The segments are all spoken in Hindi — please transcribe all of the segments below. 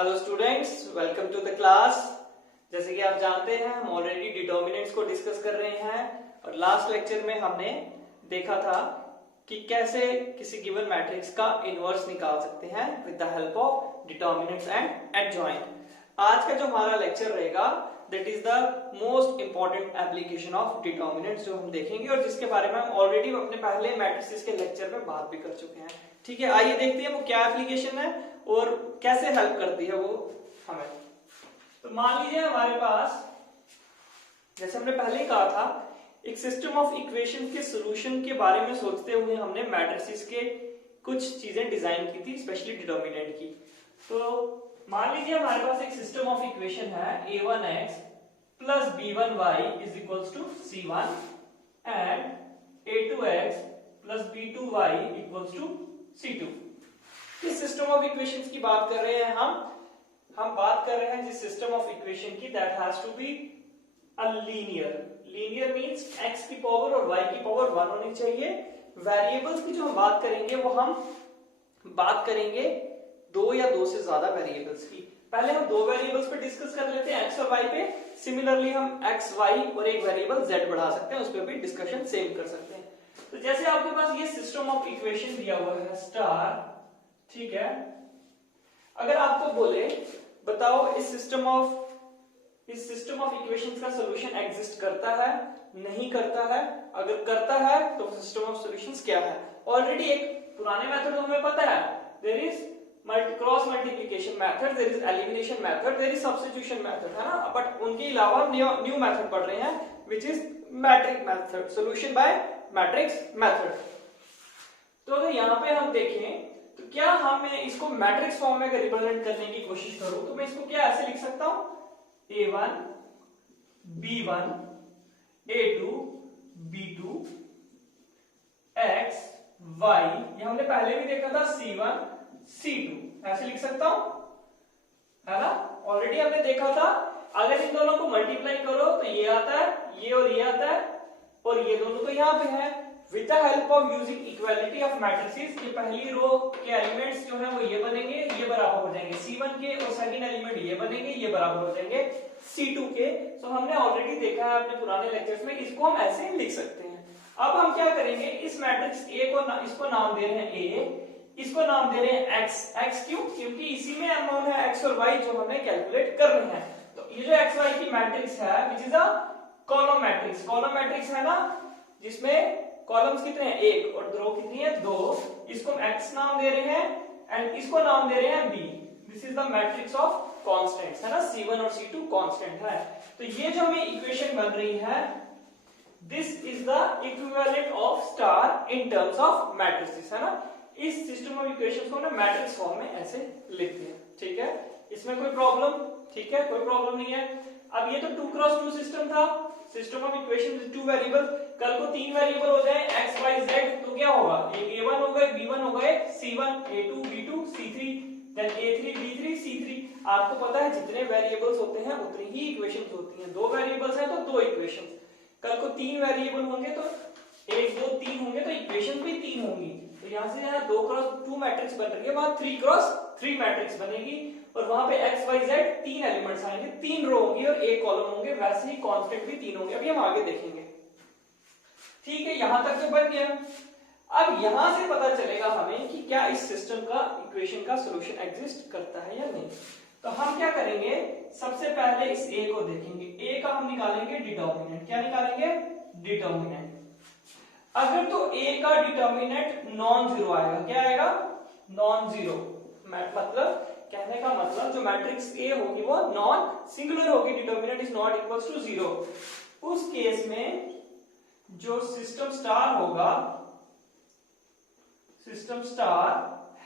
Hello students, welcome to the class. जैसे कि आप जानते हैं हम ऑलरेडी डिटर्मिनेंट्स को डिस्कस कर रहे हैं और लास्ट लेक्चर में हमने देखा था कि कैसे किसी गिवन मैट्रिक्स का इनवर्स निकाल सकते हैं with the help of determinants and adjoint. आज का जो हमारा लेक्चर रहेगा that is the most important application of determinants जो हम देखेंगे और जिसके बारे में हम ऑलरेडी अपने पहले मैट्रिसेस के लेक्चर में बात भी कर चुके हैं। ठीक है, आइए देखते हैं वो क्या एप्लीकेशन है और कैसे हेल्प करती है वो हमें। तो मान लीजिए हमारे पास, जैसे हमने पहले ही कहा था, एक सिस्टम ऑफ इक्वेशन के सॉल्यूशन के बारे में सोचते हुए हमने मैट्रिसेस के कुछ चीजें डिजाइन की थी, स्पेशली डिटर्मिनेंट की। तो मान लीजिए हमारे पास एक सिस्टम ऑफ इक्वेशन है a1x plus b1y is equals to c1 and a2x plus b2y equals to c2। किस सिस्टम ऑफ इक्वेशंस की बात कर रहे हैं हम बात कर रहे हैं जिस सिस्टम ऑफ इक्वेशन की that has to be a linear means x की पावर और y की पावर 1 होनी चाहिए। वेरिएबल्स की जो हम बात करेंगे वो हम बात करेंगे दो या दो से ज्यादा वेरिएबल्स की। पहले हम दो वेरिएबल्स पे डिस्कस कर लेते हैं, x और y पे। सिमिलरली हम x, y और एक वेरिएबल z बढ़ा सकते हैं, उस पर भी डिस्कशन सेम कर सकते हैं। तो जैसे आपके पास ये सिस्टम ऑफ इक्वेशन दिया हुआ है स्टार, ठीक है। अगर आपको बोले बताओ इस सिस्टम ऑफ इक्वेशंस का सॉल्यूशन एग्जिस्ट करता है, नहीं करता है? अगर करता है तो सिस्टम ऑफ सॉल्यूशंस क्या है? ऑलरेडी एक पुराने मेथड हमें पता है, there is cross multiplication method, there is elimination method, there is substitution method, है ना। बट उनके अलावा न्यू मेथड पढ़ रहे हैं which is matrix method, solution bye matrix method. तो अगर यहाँ पे हम देखें तो क्या मैं इसको मैट्रिक्स फॉर्म में अगर रिप्रेजेंट करने की कोशिश करूं तो मैं इसको क्या ऐसे लिख सकता हूं, a1 b1 a2 b2 x y, ये हमने पहले भी देखा था c1 c2, ऐसे लिख सकता हूं, है ना। ऑलरेडी हमने देखा था अगर इन दोनों को मल्टीप्लाई करो तो ये आता है, ये और ये आता है और ये दोनों तो यहाँ पे है। With the help of using equality of matrices, ये पहली रो के एलिमेंट्स जो है वो ये बनेंगे, ये बराबर हो जाएंगे c1 के, और सेकंड एलिमेंट ये बनेंगे, ये बराबर हो जाएंगे c2 के। तो हमने ऑलरेडी देखा है अपने पुराने लेक्चर्स में, इसको हम ऐसे ही लिख सकते हैं। अब हम क्या करेंगे, इस मैट्रिक्स A को इसको नाम दे रहे हैं A, इसको नाम दे रहे हैं x क्यों? क्योंकि इसी में अननोन है x और y जो हमें कैलकुलेट करने हैं। तो ये जो x y की मैट्रिक्स है which is a column matrix है ना, जिसमें कॉलम्स कितने हैं, एक, और रो कितनी है, दो। इसको हम x नाम दे रहे हैं एंड इसको नाम दे रहे हैं b। This is the matrix of constants, है ना, c1 और c2 कांस्टेंट है। तो ये जो हमें इक्वेशन बन रही है, this is the equivalent of star in terms of matrices, है ना। इस सिस्टम ऑफ इक्वेशंस को ना मैट्रिक्स फॉर्म में ऐसे लिखते हैं, ठीक है। इसमें कोई प्रॉब्लम, ठीक है, कोई प्रॉब्लम नहीं है। अब ये तो 2x2 सिस्टम था, system of equation with two variable. कल को तीन वेरिएबल हो जाए x y z तो क्या होगा, एक a1 होगा, एक b1 होगा, एक c1, a2 b2 c3, then a3 b3 c3। आपको पता है जितने वेरिएबल्स होते हैं उतनी ही इक्वेशंस होती हैं। दो वेरिएबल्स हैं तो दो इक्वेशंस। कल को तीन वेरिएबल होंगे तो 1 2 3 होंगे तो इक्वेशन भी तीन होंगी। तो यहाँ से यहाँ 2x2 मैट्रिक्स बन रही है, वहां 3x3 मैट्रिक्स बनेगी और वहां पे x y z तीन एलिमेंट्स आएंगे, तीन रो होंगी और एक कॉलम होंगे। वैसे ही कांस्टेंट भी तीन होंगे, अभी हम आगे देखेंगे, ठीक है। यहां तक तो बन गया। अब यहां से पता चलेगा हमें कि क्या इस सिस्टम का इक्वेशन का सॉल्यूशन एग्जिस्ट करता है या नहीं। तो हम क्या करेंगे, सबसे पहले इस a को देखेंगे। a का हम निकालेंगे डिटर्मिनेंट। क्या निकालेंगे, डिटर्मिनेंट। अगर तो a का डिटर्मिनेंट नॉन जीरो आएगा, क्या आएगा, नॉन जीरो, मतलब कहने का मतलब जो मैट्रिक्स A होगी वो नॉन सिंगुलर होगी, determinant is not equals to zero. उस केस में जो सिस्टम स्टार होगा, सिस्टम स्टार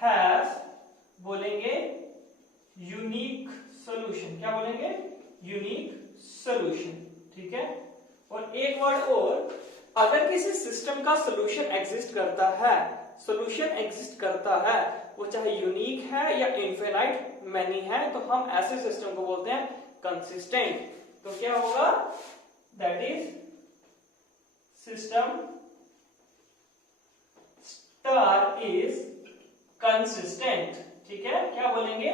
हैज, बोलेंगे यूनिक सॉल्यूशन। क्या बोलेंगे, यूनिक सॉल्यूशन, ठीक है। और एक वर्ड और, अगर किसी सिस्टम का सॉल्यूशन एग्जिस्ट करता है, वो चाहे यूनिक है या इनफिनाइट मैनी है, तो हम ऐसे सिस्टम को बोलते हैं कंसिस्टेंट। तो क्या होगा, that is system star is consistent, ठीक है। क्या बोलेंगे,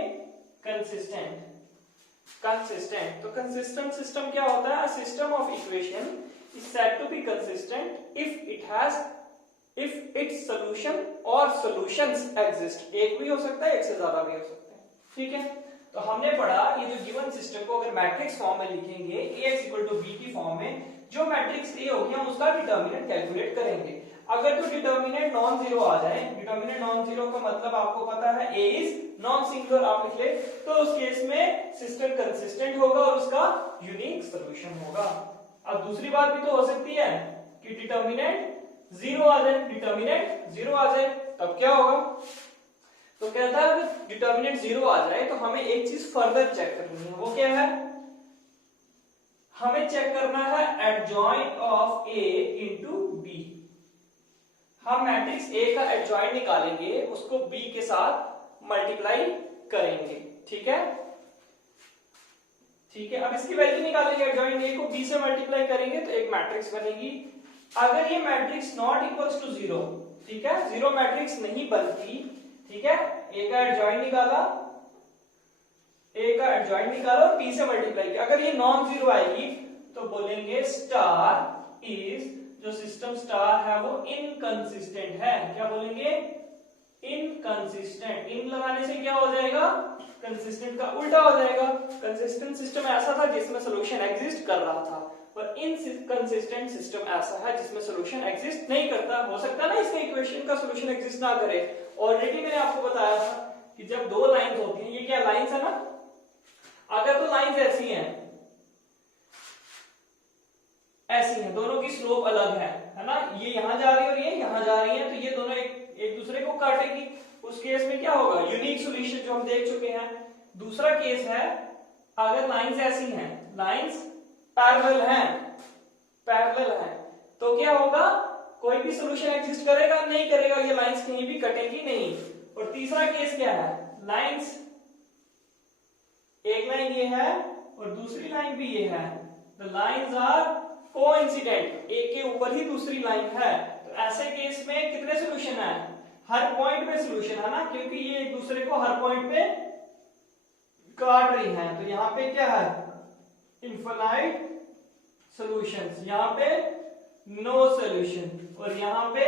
कंसिस्टेंट कंसिस्टेंट। तो कंसिस्टेंट सिस्टम क्या होता है? A system of equation is said to be consistent if it's solution और सॉल्यूशंस एग्जिस्ट। एक भी हो सकता है, एक से ज्यादा भी हो सकते हैं, ठीक है। तो हमने पढ़ा ये जो गिवन सिस्टम को अगर मैट्रिक्स फॉर्म में लिखेंगे Ax = b की फॉर्म में, जो मैट्रिक्स A होगी हम उसका डिटर्मिनेंट कैलकुलेट करेंगे। अगर तो डिटर्मिनेंट नॉन जीरो आ जाए, डिटर्मिनेंट नॉन जीरो का मतलब आपको पता है A इज नॉन सिंगुलर आप लिख ले, तो उस केस में सिस्टम कंसिस्टेंट होगा और उसका यूनिक सॉल्यूशन होगा। अब दूसरी बात भी तो हो सकती है कि डिटर्मिनेंट जीरो आ जाए, डिटर्मिनेंट जीरो आ जाए, तब क्या होगा? तो कहता है डिटर्मिनेंट जीरो आ जाए तो हमें एक चीज फर्दर चेक करनी है, वो क्या है? हमें चेक करना है adjoint of A into B। हम मैट्रिक्स A का एडजॉइंट निकालेंगे, उसको B के साथ मल्टीप्लाई करेंगे, ठीक है। ठीक है, अब इसकी वैल्यू निकालेंगे, एडजॉइंट A को B से मल्टीप्लाई करेंगे तो एक मैट्रिक्स बनेगी। अगर ये matrix not equals to zero, ठीक है, जीरो मैट्रिक्स नहीं बनती, ठीक है, A का एडजॉइंट निकाला, A का एडजॉइंट निकाला और B से मल्टीप्लाई किया। अगर ये नॉन जीरो आएगी तो बोलेंगे स्टार इज, जो सिस्टम स्टार है वो इनकंसिस्टेंट है। क्या बोलेंगे? इनकंसिस्टेंट। इन लगाने से क्या हो जाएगा? कंसिस्टेंट का उल्टा हो जाएगा। कंसिस्टेंट सिस्टम ऐसा था जिसमें सॉल्यूशन एग्जिस्ट कर रहा था, और इनकंसिस्टेंट सिस्टम ऐसा है जिसमें सॉल्यूशन एग्जिस्ट नहीं करता। हो सकता है ना इसके इक्वेशन का सॉल्यूशन एग्जिस्ट ना करे। ऑलरेडी मैंने आपको बताया था कि जब दो लाइंस होती हैं, ये क्या लाइंस है ना, अगर तो लाइंस ऐसी हैं, ऐसी हैं, दोनों की स्लोप अलग है ना, ये यहां जा रही है और ये यहां जा रही है, तो ये दोनों एक दूसरे को काटेगी। उस केस में क्या होगा? यूनिक सॉल्यूशन जो हम देख चुके हैं। दूसरा केस है अगर लाइंस ऐसी हैं, लाइंस पैरेलल हैं, तो क्या होगा? कोई भी सॉल्यूशन एग्जिस्ट करेगा? नहीं करेगा, ये लाइंस कहीं भी कटेगी नहीं। और तीसरा केस क्या है? लाइंस, एक लाइन ये है और दूसरी लाइन भी ये है, द लाइंस आर कोइंसिडेंट, एक के ऊपर ही दूसरी लाइन है। तो ऐसे केस में कितने सॉल्यूशन है? हर पॉइंट पे सॉल्यूशन है ना, क्योंकि ये एक दूसरे को हर पॉइंट पे काट रही हैं। तो यहां पे क्या है? इनफाइनाइट सॉल्यूशंस, यहां पे नो सॉल्यूशन और यहां पे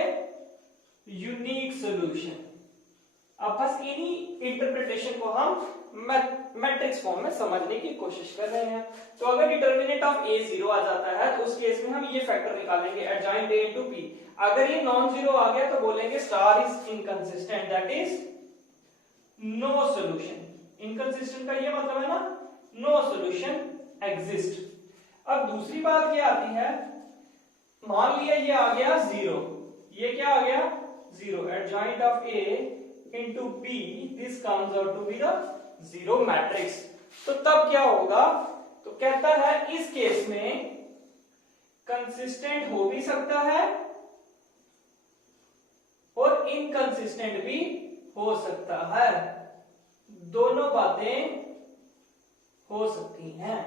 यूनिक सॉल्यूशन। अब बस इन्हीं इंटरप्रिटेशन को हम मैट्रिक्स फॉर्म में समझने की कोशिश कर रहे हैं। तो अगर डिटर्मिनेंट ऑफ A जीरो आ जाता है तो उस केस में हम ये फैक्टर निकालेंगे, एडजॉइंट A इनटू B। अगर ये नॉन जीरो आ गया तो बोलेंगे star is inconsistent, that is no solution. Inconsistent का ये मतलब है ना, नो सॉल्यूशन एग्जिस्ट। अब दूसरी बात क्या आती है, मान लिया ये आ गया जीरो, ये क्या आ गया? Zero. Adjoint of A into B, this comes out to be the zero matrix। तो तब क्या होगा? तो कहता है इस केस में कंसिस्टेंट हो भी सकता है और इनकंसिस्टेंट भी हो सकता है, दोनों बातें हो सकती हैं।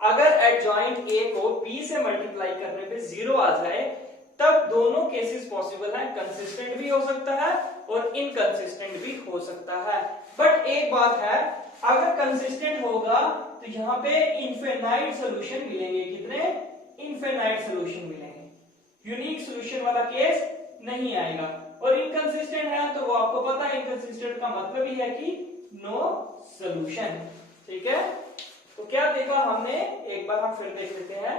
अगर एडजॉइंट A को B से मल्टीप्लाई करने पे जीरो आ जाए तब दोनों केसेस पॉसिबल हैं, कंसिस्टेंट भी हो सकता है और इनकंसिस्टेंट भी हो सकता है। बट एक बात है, अगर कंसिस्टेंट होगा तो यहाँ पे इनफिनाइट सॉल्यूशन मिलेंगे। कितने? इनफिनाइट सॉल्यूशन मिलेंगे, यूनिक सॉल्यूशन वाला केस नहीं आएगा। और इनकंसिस्टेंट है तो वो आपको पता है, इनकंसिस्टेंट का मतलब ही है कि नो सॉल्यूशन, ठीक है। तो क्या देखा हमने, एक बार हम फिर देख लेते हैं।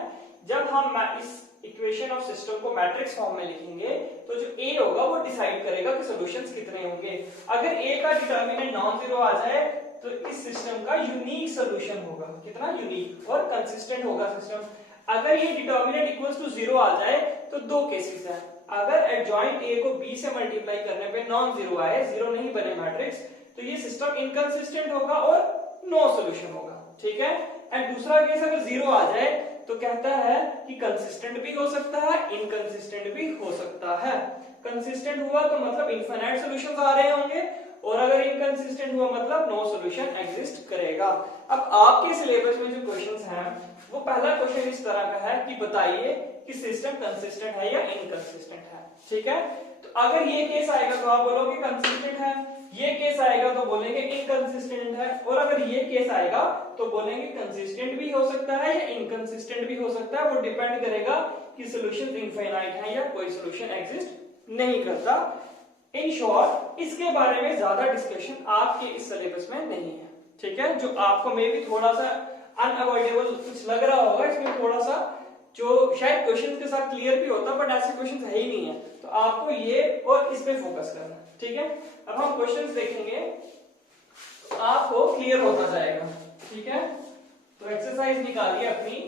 जब हम इस इक्वेशन ऑफ सिस्टम को मैट्रिक्स फॉर्म में लिखेंगे तो जो A होगा वो डिसाइड करेगा कि सॉल्यूशंस कितने होंगे। अगर A का डिटर्मिनेंट नॉन जीरो आ जाए तो इस सिस्टम का यूनिक सॉल्यूशन होगा, कितना? यूनिक, और कंसिस्टेंट होगा सिस्टम। अगर ये डिटर्मिनेंट इक्वल्स टू जीरो आ जाए तो दो केसेस है, अगर एडजॉइंट A को B से मल्टीप्लाई करने पे नॉन जीरो आए, जीरो नहीं बने मैट्रिक्स, तो ये सिस्टम इनकंसिस्टेंट होगा और नो सॉल्यूशन होगा, ठीक है। एंड दूसरा केस अगर जीरो आ जाए तो कहता है कि कंसिस्टेंट भी हो सकता है, इनकंसिस्टेंट भी हो सकता है। कंसिस्टेंट हुआ तो मतलब इनफिनाइट सॉल्यूशंस आ रहे होंगे, और अगर इनकंसिस्टेंट हुआ मतलब नो सॉल्यूशन एग्जिस्ट करेगा। अब आपके सिलेबस में जो क्वेश्चंस हैं वो पहला क्वेश्चन इस तरह का है कि बताइए कि सिस्टम कंसिस्टेंट है या इनकंसिस्टेंट है, ठीक है। तो अगर ये केस आएगा तो आप बोलोगे कंसिस्टेंट है, ये केस आएगा तो बोलेंगे इनकंसिस्टेंट है, और अगर ये केस आएगा तो बोलेंगे कंसिस्टेंट भी हो सकता है या इनकंसिस्टेंट भी हो सकता है। वो डिपेंड करेगा कि सॉल्यूशन इनफाइनाइट है या कोई सॉल्यूशन एग्जिस्ट नहीं करता। इन शॉर्ट इसके बारे में ज्यादा डिस्कशन आपके इस सिलेबस में नहीं है, ठीक है। जो आपको मे भी थोड़ा सा अनअवॉइडेबल कुछ लग रहा होगा, इसमें थोड़ा सा जो शायद क्वेश्चन के साथ क्लियर भी होता, बट ऐसे क्वेश्चन है ही नहीं है, तो आपको ये और इस पे फोकस करना, ठीक है। अब हम क्वेश्चंस देखेंगे तो आपको क्लियर होता जाएगा, ठीक है। तो एक्सरसाइज निकालिए अपनी,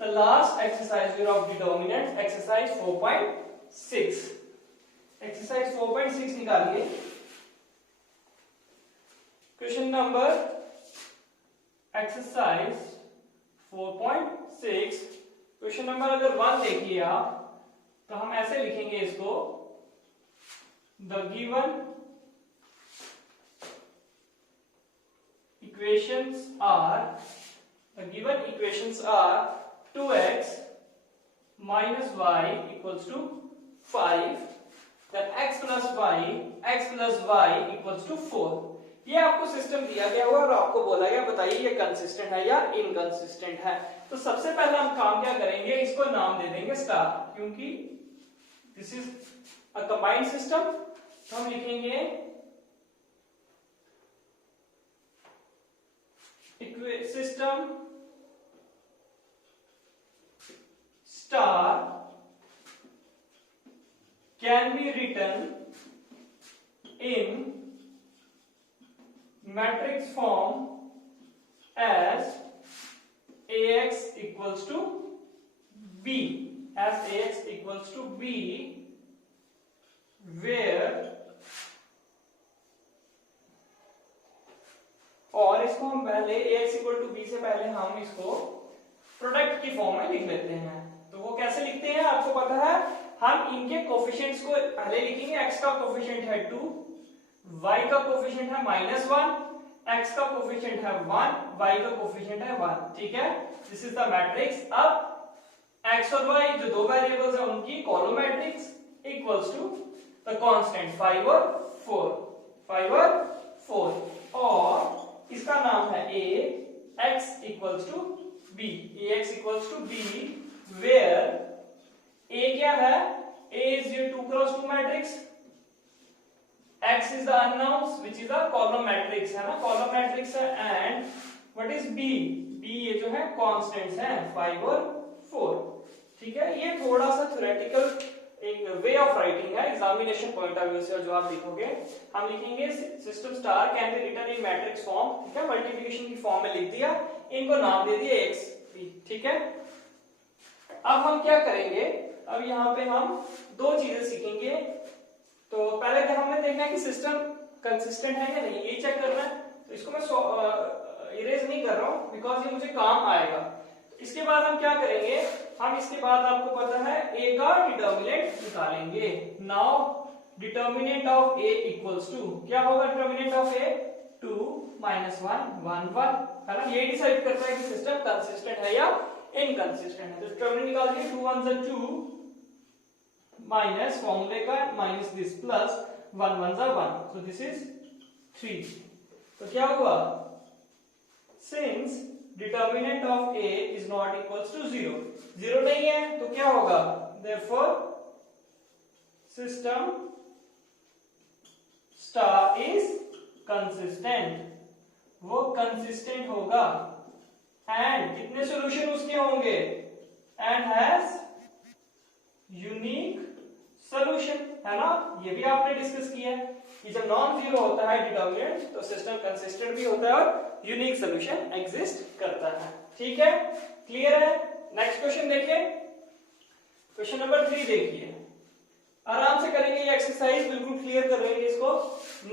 the last exercise of determinant, exercise 4.6। Exercise 4.6 निकालिए। Question number exercise 4.6, question number अगर 1 देखिए आप, तो हम ऐसे लिखेंगे इसको, the given equations are, the given equations are 2x minus y equals to 5, then x plus y equals to 4। ये आपको सिस्टम दिया गया हुआ और आपको बोला गया बताइए ये कंसिस्टेंट है या इनकंसिस्टेंट है। तो सबसे पहले हम काम क्या करेंगे, इसको नाम दे देंगे स्टार, क्योंकि this is a combined system. तो हम लिखेंगे system star can be written in matrix form as ax equals to b, as ax equals to b, where, और इसको हम पहले ax equal to b से पहले हम इसको प्रोडक्ट की फॉर्म में लिख लेते हैं। तो वो कैसे लिखते हैं आपको पता है, हम इनके कोफिशिएंट्स को पहले लिखेंगे। x का कोफिशिएंट है 2, y का कोफिशिएंट है -1, x का कोफिशिएंट है 1, y का कोफिशिएंट है 1, ठीक है। This is the matrix. अब x और y जो दो वेरिएबल्स हैं उनकी column matrix equals to the constant 5 और 4, और इसका नाम है a, x equals to b, ax equals to b, where a क्या है, a is your 2 cross 2 matrix, x is the unknowns which is a column matrix, है ना, column matrix है, and what is b, b ये जो है कांस्टेंट्स हैं 5 और 4, ठीक है। ये थोड़ा सा थ्योरेटिकल एक वे ऑफ राइटिंग है, एग्जामिनेशन पॉइंट ऑफ व्यू से जो आप लिखोगे, हम लिखेंगे system star can be written in matrix form, ठीक है। मल्टीप्लिकेशन की फॉर्म में लिख दिया, इनको नाम दे दिया x b, ठीक है। अब हम क्या करेंगे, अब यहाँ पे हम दो चीजें सीखेंगे। तो पहले क्या हमें देखना है कि सिस्टम कंसिस्टेंट है या नहीं, ये चेक करना है। तो इसको मैं इरेज नहीं कर रहा हूं बिकॉज ये मुझे काम आएगा। तो इसके बाद हम क्या करेंगे, हम इसके बाद आपको पता है a का डिटर्मिनेंट निकालेंगे। Now determinant of a equals to, क्या होगा डिटर्मिनेंट ऑफ a, 2 -1 1 1, है ना। ये डिसाइड करता है कि सिस्टम कंसिस्टेंट है या इनकंसिस्टेंट है। तो डिटर्मिनेंट निकाल दिए, 2 1 * 2 माइनस फॉर्मूले का minus this plus 1 1 * 1, so this is 3। तो क्या हुआ, since determinant of a is not equals to 0, 0 नहीं है तो क्या होगा, therefore system star is consistent, वो कंसिस्टेंट होगा। एंड कितने सॉल्यूशन उसके होंगे, एंड हैज यूनिक सॉल्यूशन, है ना। ये भी आपने डिस्कस किया है कि जब नॉन जीरो होता है डिटर्मिनेंट तो सिस्टम कंसिस्टेंट भी होता है और यूनिक सॉल्यूशन एग्जिस्ट करता है, ठीक है। क्लियर है। नेक्स्ट क्वेश्चन देखिए, क्वेश्चन नंबर 3 देखिए, आराम से करेंगे ये एक्सरसाइज, बिल्कुल क्लियर कर लेंगे इसको।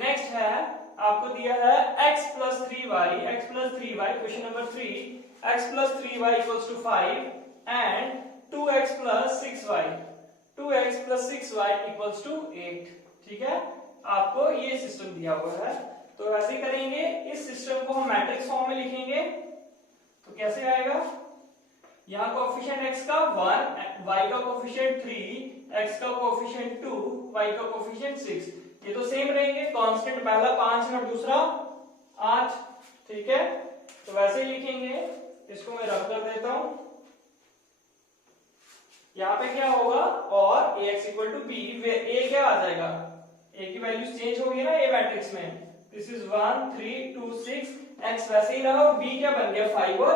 नेक्स्ट है आपको दिया है x + 3y, x + 3y, question number 3, x + 3y = 5 and 2x + 6y, 2x + 6y = 8, ठीक है। आपको ये सिस्टम दिया हुआ है, तो ऐसे करेंगे। इस सिस्टम को हम मैट्रिक्स फॉर्म में लिखेंगे, तो कैसे आएगा, यहाँ कोएफिशिएंट x का 1, y का कोएफिशिएंट 3, x का कोएफिशिएंट 2, y का कोएफिशिएंट 6, ये तो सेम रहेंगे, कांस्टेंट पहला 5 है और दूसरा 8, ठीक है। तो वैसे ही लिखेंगे, इसको मैं रब कर देता हूं। यहाँ पे क्या होगा, और ax इक्वल टू बी, ए क्या आ जाएगा, ए की वैल्यू चेंज होगी ना ए मैट्रिक्स में। दिस इज 1 3 2 6, x वैसे ही रहा और b क्या बन गया 5 और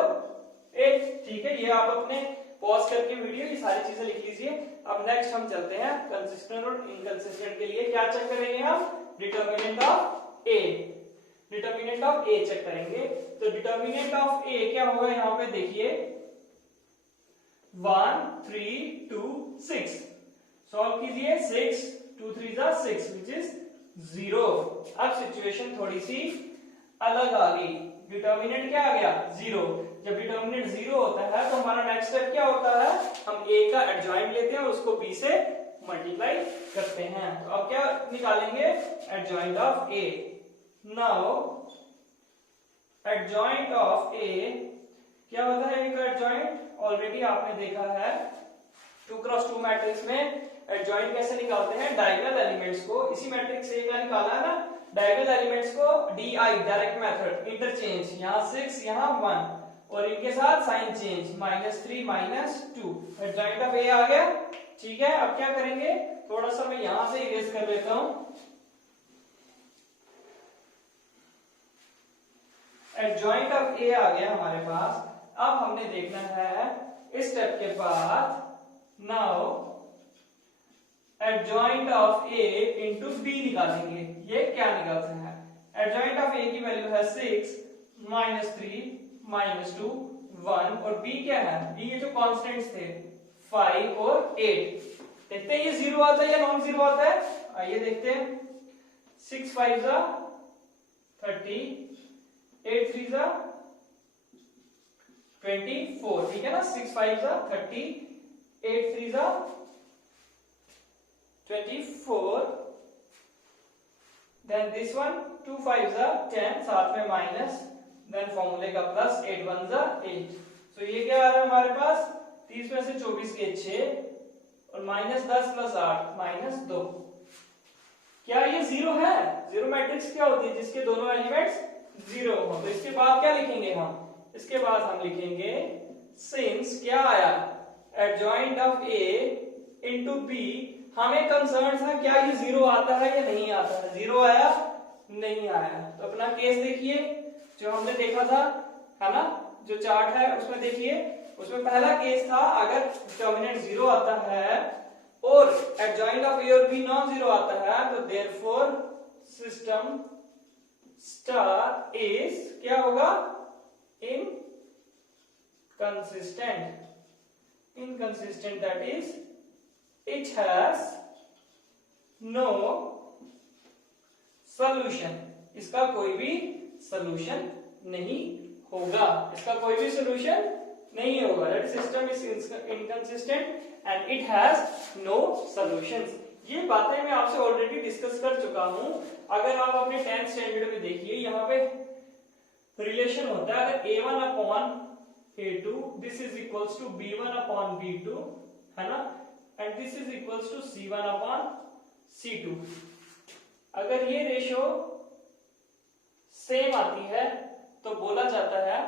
8, ठीक है। ये आप अपने पॉज करके वीडियो ये सारी चीजें लिख लीजिए। अब नेक्स्ट हम चलते हैं कंसिस्टेंट और इनकंसिस्टेंट के लिए। क्या चेक करेंगे हम, determinant of A, determinant of A check करेंगे। तो डिटर्मिनेंट ऑफ ए क्या होगा, यहाँ पे देखिए 1 3 2 6, सॉल्व कीजिए, 6 2 3 जा 6 विच इज 0। अब सिचुएशन थोड़ी सी अलग आ गई, डिटर्मिनेंट क्या आ गया 0। जब डिटर्मिनेंट 0 होता है तो हमारा नेक्स्ट स्टेप क्या होता है, हम a का एडजॉइंट लेते हैं और उसको b से मल्टीप्लाई करते हैं। तो अब क्या निकालेंगे, adjoint of a। Now adjoint of a क्या होता है, a का एडजॉइंट ऑलरेडी आपने देखा है 2x2 मैट्रिक्स में एडजॉइंट कैसे निकालते हैं, डायगोनल एलिमेंट्स को, इसी मैट्रिक्स से का निकाला है ना, डायगोनल एलिमेंट्स को DI डायरेक्ट मेथड, इंटरचेंज, यहाँ 6 यहाँ 1 और इनके साथ sign change, -3 -2, adjoint of A आ गया, ठीक है। अब क्या करेंगे, थोड़ा सा मैं यहां से इरेज कर लेता हूं। एडजॉइंट ऑफ A आ गया हमारे पास। अब हमने देखना है इस स्टेप के बाद, now adjoint of A into B निकालेंगे। ये क्या निकालते हैं, एडजॉइंट ऑफ A की वैल्यू है 6 -3 -2 1 और b क्या है, b ये जो कांस्टेंट्स थे 5 और 8। देखते हैं ये 0 आता है या नॉन 0 आता है, आइए देखते हैं। 6 5 जा 30, 8 3 जा 24, ठीक है ना। 6 5 जा 30, 8 3 जा 24, देन दिस वन 2 5 जा 10, साथ में माइनस, देन फॉर्मूले का प्लस, 8 1 जा 8। तो ये क्या आ रहा है हमारे पास, 30 में से 24 के 6 और -10 + 8 -2। क्या ये 0 है, 0 मैट्रिक्स क्या होती है, जिसके दोनों एलिमेंट्स 0 हो। तो इसके बाद क्या लिखेंगे हम, इसके बाद हम लिखेंगे सिंस क्या आया, adjoint of A into B। हमें कंसर्न था क्या ये 0 आता है या नहीं आता है, 0 आया नहीं आया। तो अपना केस देखिए जो हमने देखा था, है ना, जो चार्ट है उसमें देखिए, उसमें पहला केस था अगर डिटर्मिनेंट 0 आता है और एडजॉइंट ऑफ A और B नॉन 0 आता है, तो देयरफॉर सिस्टम स्टार इज क्या होगा, inconsistent, that is it has no solution। इसका कोई भी सॉल्यूशन नहीं होगा, इसका कोई भी सॉल्यूशन नहीं होगा। That system is inconsistent and it has no solutions. ये बातें मैं आपसे ऑलरेडी डिस्कस कर चुका हूं। अगर आप अपने 10th स्टैंडर्ड में देखिए, यहाँ पे रिलेशन होता है, अगर A1 upon A2 this is equals to B1 upon B2, है ना, and this is equals to C1 upon C2। अगर ये रेशियो सेम आती है तो बोला जाता है,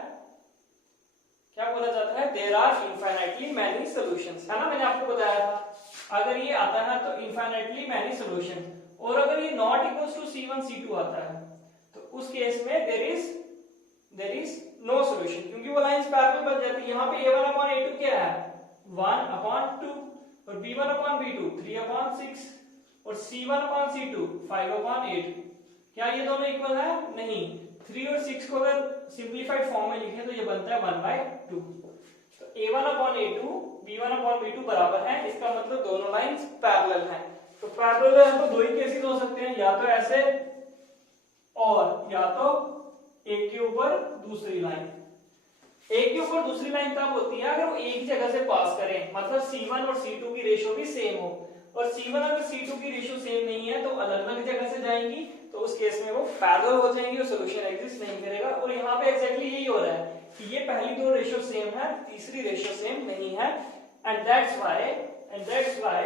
क्या बोला जाता है, there are infinitely many solutions, है ना, मैंने आपको बताया था। अगर ये आता है तो इनफाइनाइटली मैनी सॉल्यूशन, और अगर ये not equals to C1 C2 आता है तो उस केस में देयर इज नो सॉल्यूशन, क्योंकि वो लाइंस पैरेलल बन जाती है। यहाँ पे A1 अपॉन A2 क्या है, 1 अपॉन 2 और B1 अपॉन B2 3 अपॉन 6 और C1 अपॉन C2 5 अपॉन 8। क्या ये दोनों इक्वल है, नहीं। 3 और 6 को अगर सिंप्लीफाइड फॉर्म में लिखें तो ये बनता है 1/2। तो A1 upon A2 B1 upon B2 बराबर है, इसका मतलब दोनों लाइंस पैरेलल हैं। तो पैरेलल है तो दो ही केसेस हो सकते हैं, या तो ऐसे और या तो एक के ऊपर दूसरी लाइन। एक के ऊपर दूसरी लाइन तब होती है अगर वो एक जगह से पास करें, मतलब C1 और C2 की रेशियो भी सेम हो, और C1 अगर C2 की रेशियो सेम नहीं है तो अलग अलग जगह से जाएंगी, तो उस केस में वो पैरेलल हो जाएंगी और सॉल्यूशन एग्जिस्ट नहीं करेगा। और यहाँ पे एग्जैक्टली यही हो रहा है कि ये पहली दो रेशियो सेम है, तीसरी रेशियो सेम नहीं है, and that's why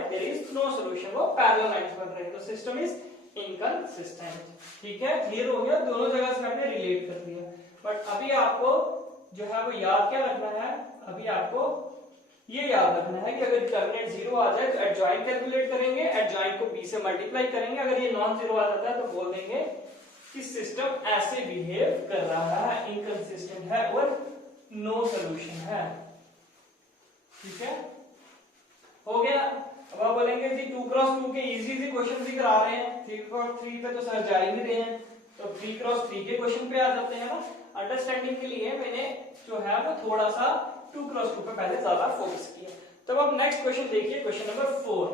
there is no solution, वो पैरेलल लाइंस बन रहे हैं। तो सिस्टम इज इनकंसिस्टेंट। ठीक है, क्लियर हो गया, दोनों जगह से हमने रिलेट कर दिया। बट अभी आपको जो है वो याद क्या रखना है, अभी आपको ये याद रखना है कि अगर डिटरमिनेंट 0 आ जाए तो एडजॉइंट कैलकुलेट करेंगे, एडजॉइंट को b से मल्टीप्लाई करेंगे, अगर ये नॉन जीरो आ जाता है तो बोल देंगे कि सिस्टम ऐसे बिहेव कर रहा है, इनकंसिस्टेंट है और नो सॉल्यूशन है। ठीक है, हो गया। अब आप बोलेंगे जी 2x2 के इजी क्वेश्चन भी करा रहे हैं, 3x3 पे तो सर जा ही नहीं रहे हैं, तो 3x3 के क्वेश्चन पे आ जाते हैं ना। अंडरस्टैंडिंग के लिए मैंने जो है वो थोड़ा सा 2x2 पे पहले ज्यादा फोकस किया। तो अब नेक्स्ट क्वेश्चन देखिए, question number 4।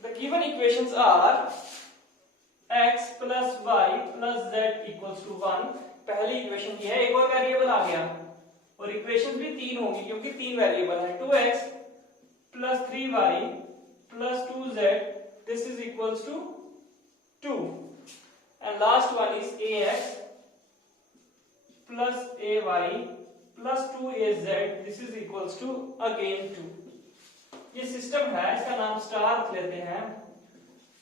The given equations are x plus y plus z equals to 1। पहली इक्वेशन ये है, एक और वेरिएबल आ गया और इक्वेशन भी तीन होंगी क्योंकि तीन वेरिएबल है। 2x plus 3y plus 2z, this is equals to 2, and last one is ax plus ay plus 2az, this is equals to again 2। ये सिस्टम है, इसका नाम स्टार रख लेते हैं।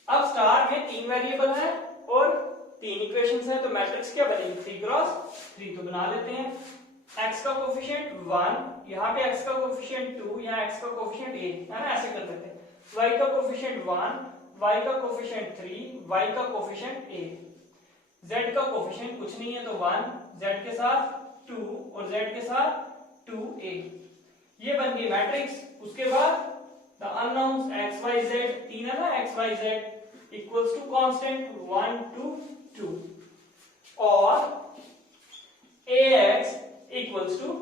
अब स्टार में तीन वेरिएबल है और तीन इक्वेशंस हैं, तो मैट्रिक्स क्या बनेगी, 3x3 तो बना लेते हैं। x का कोफिशिएंट 1, यहाँ पे x का कोफिशिएंट 2, यहाँ x का कोफिशिएंट 8 है ना, ऐसे कर देते हैं। y का कोफिशिएंट 1, y का कोफिशिएंट 3, y का कोफिशिएंट 8, z का कोफिशिएंट कुछ नहीं है तो 1, z के साथ 2 और z के साथ 2a, ये बन गई मैट्रिक्स। उसके बाद the unknowns x y z, तीन है ना x y z, equals to constant 1 2 2, और ax equals to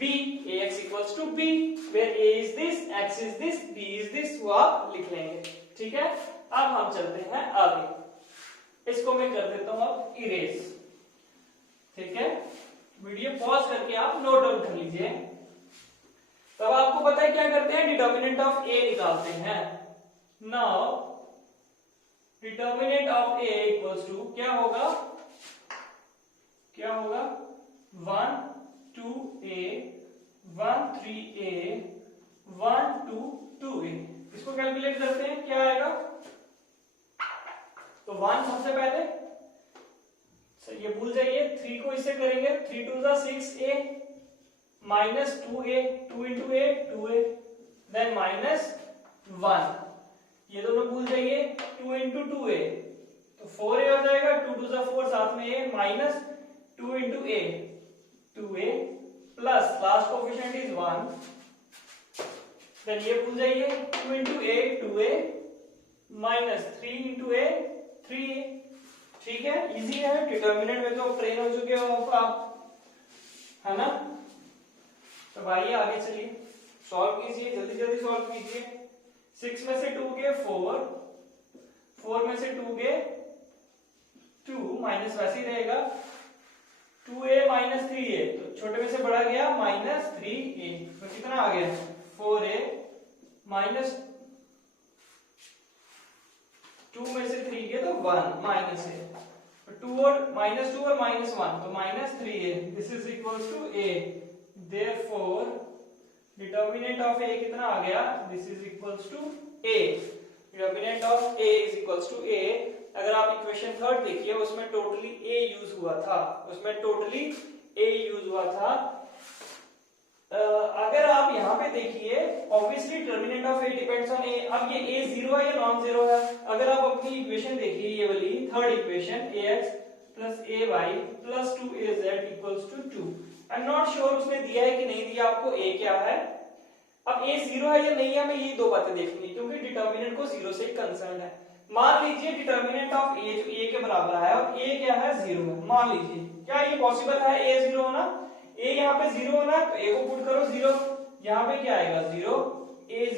b, ax equals to b, where a is this, x is this, b is this, वो आप लिख लेंगे। ठीक है, अब हम चलते हैं आगे, इसको मैं कर देता हूं अब इरेज। ठीक है, वीडियो पॉज करके आप नोट डाउन कर लीजिए। तब आपको पता है क्या करते हैं, डिटर्मिनेंट ऑफ a निकालते हैं। Now determinant of a equals to क्या होगा, क्या होगा 1 2a 1 3a 1 2 2a। इसको कैलकुलेट करते हैं, क्या आएगा, तो 1 सबसे पहले ये भूल जाइए, 3 को इससे करेंगे, 3 2 6a minus 2a, 2 into a 2a, then minus 1, ये दोनों भूल जाइए, 2 into 2a तो 4a हो जाएगा, 2 2 4 साथ में a minus 2 into a 2a plus last coefficient is 1, then ये भूल जाइए, 2 into a 2a minus 3 into a 3a। ठीक है, इजी है, डिटर्मिनेंट में तो ट्रेन हो चुके हो आप, है ना। तो आइए आगे चलिए, सॉल्व कीजिए, जल्दी जल्दी सॉल्व कीजिए। 6 में से 2 गए 4, 4 में से 2 गए 2, माइनस वैसे ही रहेगा, 2a माइनस 3a, तो छोटे में से बड़ा गया माइनस 3a, तो कितना आ गया 4a माइनस 2 में से 3 गए तो 1 माइनस है, 2 और माइनस 2 और माइनस 1 तो minus 3a, this is equals to a, therefore determinant of a कितना आ गया, this is equals to a, determinant of a is equals to a। अगर आप इक्वेशन थर्ड देखिए, उसमें टोटली a यूज हुआ था, उसमें टोटली a यूज हुआ था। अगर आप यहाँ पे देखिए, obviously determinant of a depends on a, अब ये a जीरो है या नॉन जीरो है। अगर आप अपनी इक्वेशन देखिए, ये वाली third equation ax plus ay plus 2az equals to 2, I am not sure उसने दिया है कि नहीं दिया आपको, a क्या है। अब a जीरो है या नहीं है, हमें ये दो बातें देखनी है क्योंकि डिटर्मिनेंट को जीरो से कंसर्न है। मान लीजिए डिटर्मिनेंट ऑफ a जो a के बराबर है और a क्या है, जीरो है, मान लीजिए, क्या ये पॉसिबल है a जीरो होना, a यहाँ पे जीरो होना है तो a को पुट करो जीरो, यहाँ पे क्या आएगा जीरो, a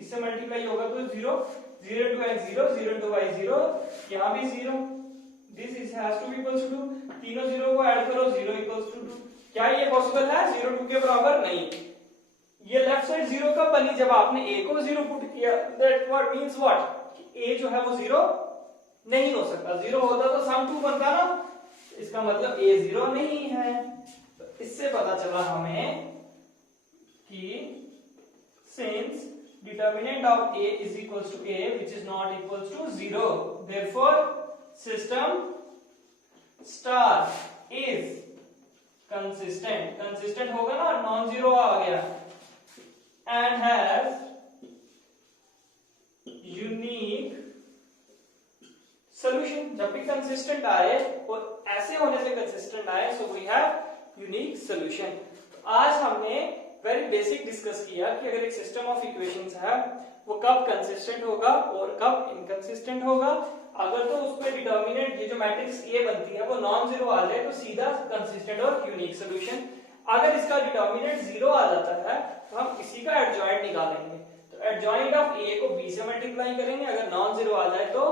इससे मल्टीप्लाई होगा तो zero, 0 to x 0, 0 to y 0, यहाँ भी zero, this is has to be equals to 2, तीनों जीरो को ऐड करो 0 इक्वल्स टू 2। क्या ये पॉसिबल है, 0 2 के बराबर नहीं। ये लेफ्ट साइड जीरो कब बनी, जब आपने a को जीरो पुट किया, that what means what, a जो है वो जीरो नहीं हो सकता, जीरो होता तो सम 2 बनता ना, इसका मतलब a जीरो नहीं है। तो इससे पता चला हमें कि since determinant of A is equals to A, which is not equals to 0. Therefore, system star is consistent. Consistent होगा ना, नॉन जीरो आ गया, and has unique solution. जब भी consistent आए और ऐसे होने से consistent आए, so we have unique solution. आज हमने वेरी बेसिक डिस्कस किया कि अगर एक सिस्टम ऑफ इक्वेशंस है वो कब कंसिस्टेंट होगा और कब इनकंसिस्टेंट होगा। अगर तो उसमें डिटर्मिनेंट ये जो मैट्रिक्स ए बनती है वो नॉन जीरो आ जाए तो सीधा कंसिस्टेंट और यूनिक सॉल्यूशन। अगर इसका डिटर्मिनेंट जीरो आ जाता है तो हम इसी का एडजॉइंट निकालेंगे। तो एडजॉइंट ऑफ ए को बी से मल्टीप्लाई करेंगे, अगर नॉन जीरो आ जाए तो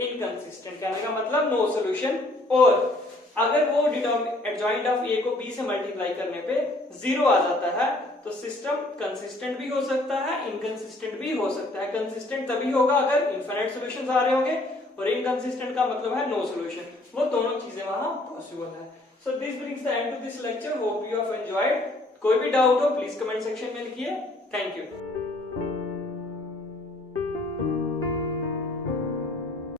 इनकंसिस्टेंट, कहने का मतलब नो सॉल्यूशन। और अगर वो एडजॉइंट ऑफ ए को बी से मल्टीप्लाई करने पे जीरो आ जाता है तो सिस्टम कंसिस्टेंट भी हो सकता है, इनकंसिस्टेंट भी हो सकता है। कंसिस्टेंट तभी होगा अगर इनफिनिट सॉल्यूशंस आ रहे होंगे और इनकंसिस्टेंट का मतलब है नो सॉल्यूशन। वो दोनों चीजें वहां पॉसिबल है। So this brings the end to this lecture. Hope you have enjoyed. कोई भी डाउट हो प्लीज कमेंट सेक्शन में लिखिए। Thank you.